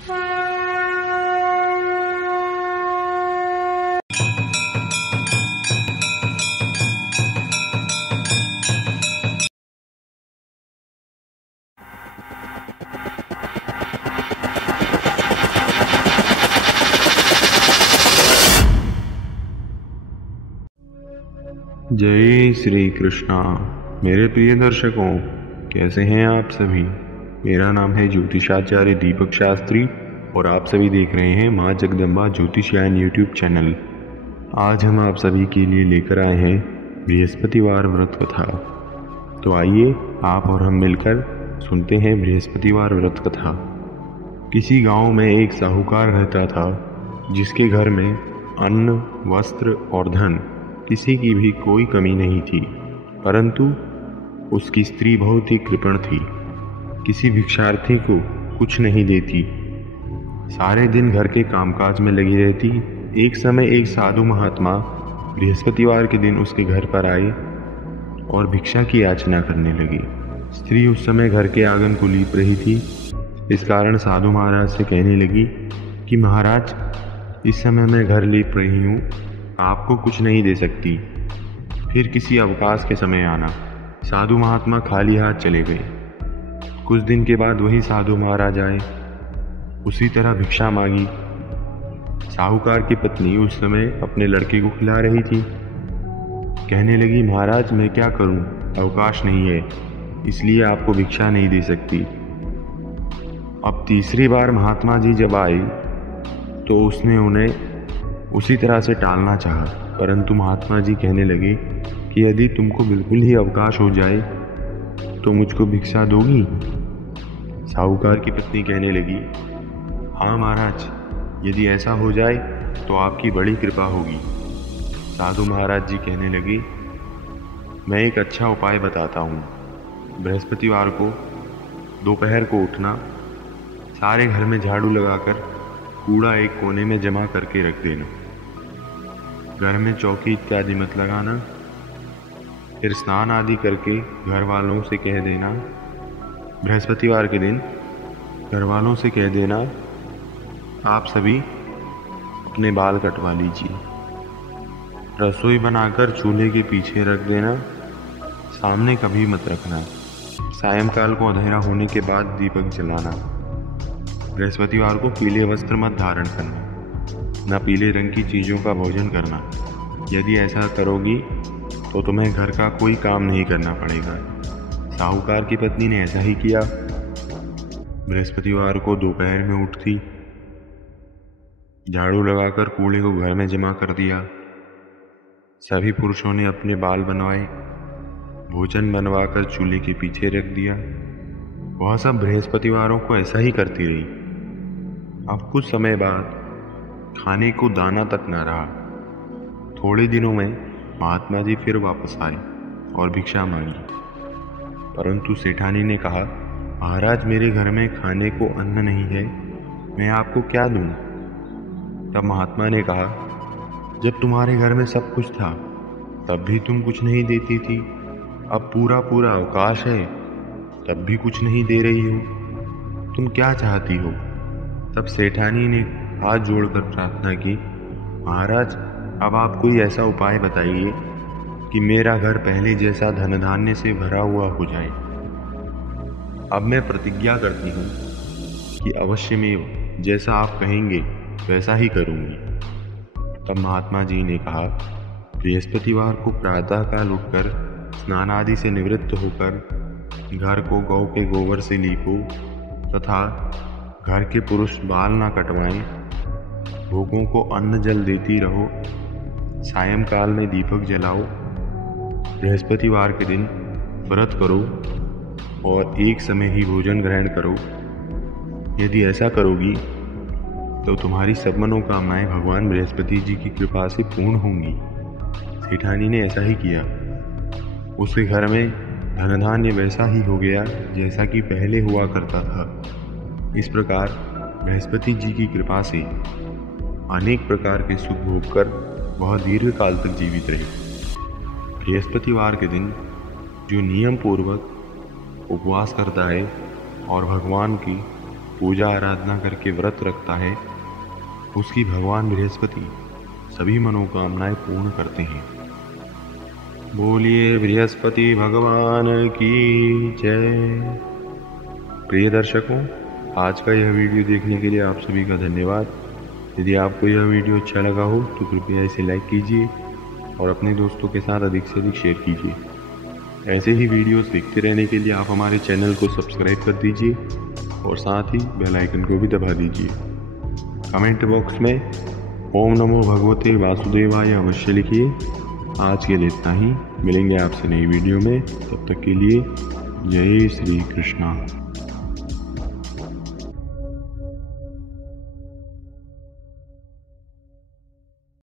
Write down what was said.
जय श्री कृष्णा। मेरे प्रिय दर्शकों, कैसे हैं आप सभी। मेरा नाम है ज्योतिषाचार्य दीपक शास्त्री और आप सभी देख रहे हैं माँ जगदम्बा ज्योतिषयान यूट्यूब चैनल। आज हम आप सभी के लिए लेकर आए हैं बृहस्पतिवार व्रत कथा। तो आइए आप और हम मिलकर सुनते हैं बृहस्पतिवार व्रत कथा। किसी गांव में एक साहूकार रहता था जिसके घर में अन्न, वस्त्र और धन किसी की भी कोई कमी नहीं थी, परंतु उसकी स्त्री बहुत ही कृपण थी। किसी भिक्षार्थी को कुछ नहीं देती, सारे दिन घर के कामकाज में लगी रहती। एक समय एक साधु महात्मा बृहस्पतिवार के दिन उसके घर पर आए और भिक्षा की याचना करने लगे। स्त्री उस समय घर के आंगन को लीप रही थी। इस कारण साधु महाराज से कहने लगी कि महाराज, इस समय मैं घर लीप रही हूँ, आपको कुछ नहीं दे सकती, फिर किसी अवकाश के समय आना। साधु महात्मा खाली हाथ चले गए। कुछ दिन के बाद वही साधु महाराज आए, उसी तरह भिक्षा मांगी। साहूकार की पत्नी उस समय अपने लड़के को खिला रही थी। कहने लगी, महाराज मैं क्या करूं, अवकाश नहीं है, इसलिए आपको भिक्षा नहीं दे सकती। अब तीसरी बार महात्मा जी जब आए तो उसने उन्हें उसी तरह से टालना चाहा, परंतु महात्मा जी कहने लगे कि यदि तुमको बिल्कुल ही अवकाश हो जाए तो मुझको भिक्षा दोगी। साहूकार की पत्नी कहने लगी, हाँ महाराज, यदि ऐसा हो जाए तो आपकी बड़ी कृपा होगी। साधु महाराज जी कहने लगे, मैं एक अच्छा उपाय बताता हूँ। बृहस्पतिवार को दोपहर को उठना, सारे घर में झाड़ू लगाकर कूड़ा एक कोने में जमा करके रख देना, घर में चौकी इत्यादि मत लगाना। फिर स्नान आदि करके घर वालों से कह देना, बृहस्पतिवार के दिन घर वालों से कह देना आप सभी अपने बाल कटवा लीजिए। रसोई बनाकर चूल्हे के पीछे रख देना, सामने कभी मत रखना। सायंकाल को अंधेरा होने के बाद दीपक जलाना। बृहस्पतिवार को पीले वस्त्र मत धारण करना, न पीले रंग की चीज़ों का भोजन करना। यदि ऐसा करोगी तो तुम्हें घर का कोई काम नहीं करना पड़ेगा। साहूकार की पत्नी ने ऐसा ही किया। बृहस्पतिवार को दोपहर में उठती, झाड़ू लगाकर कूड़े को घर में जमा कर दिया। सभी पुरुषों ने अपने बाल बनवाए, भोजन बनवाकर चूल्हे के पीछे रख दिया। वह सब बृहस्पतिवारों को ऐसा ही करती रही। अब कुछ समय बाद खाने को दाना तक न रहा। थोड़े दिनों में महात्मा जी फिर वापस आए और भिक्षा मांगी, परंतु सेठानी ने कहा, महाराज मेरे घर में खाने को अन्न नहीं है, मैं आपको क्या दूं। तब महात्मा ने कहा, जब तुम्हारे घर में सब कुछ था तब भी तुम कुछ नहीं देती थी, अब पूरा पूरा अवकाश है तब भी कुछ नहीं दे रही हो, तुम क्या चाहती हो। तब सेठानी ने हाथ जोड़कर प्रार्थना की, महाराज अब आप कोई ऐसा उपाय बताइए कि मेरा घर पहले जैसा धन धान्य से भरा हुआ हो जाए। अब मैं प्रतिज्ञा करती हूँ कि अवश्य में जैसा आप कहेंगे वैसा ही करूँगी। तब महात्मा जी ने कहा, बृहस्पतिवार को प्रातःकाल उठकर स्नान आदि से निवृत्त होकर घर को गौ के गोबर से लीपो तथा घर के पुरुष बाल ना कटवाएं, भोगों को अन्न जल देती रहो, सायंकाल में दीपक जलाओ, बृहस्पतिवार के दिन व्रत करो और एक समय ही भोजन ग्रहण करो। यदि ऐसा करोगी तो तुम्हारी सब मनोकामनाएं भगवान बृहस्पति जी की कृपा से पूर्ण होंगी। सेठानी ने ऐसा ही किया। उसके घर में धन धान्य वैसा ही हो गया जैसा कि पहले हुआ करता था। इस प्रकार बृहस्पति जी की कृपा से अनेक प्रकार के सुख भोग कर वह दीर्घ काल तक जीवित रहे। बृहस्पतिवार के दिन जो नियम पूर्वक उपवास करता है और भगवान की पूजा आराधना करके व्रत रखता है उसकी भगवान बृहस्पति सभी मनोकामनाएं पूर्ण करते हैं। बोलिए बृहस्पति भगवान की जय। प्रिय दर्शकों, आज का यह वीडियो देखने के लिए आप सभी का धन्यवाद। यदि आपको यह वीडियो अच्छा लगा हो तो कृपया इसे लाइक कीजिए और अपने दोस्तों के साथ अधिक से अधिक शेयर कीजिए। ऐसे ही वीडियोस देखते रहने के लिए आप हमारे चैनल को सब्सक्राइब कर दीजिए और साथ ही बेल आइकन को भी दबा दीजिए। कमेंट बॉक्स में ओम नमो भगवते वासुदेवाय अवश्य लिखिए। आज के लिए इतना ही, मिलेंगे आपसे नई वीडियो में। तब तक के लिए जय श्री कृष्णा।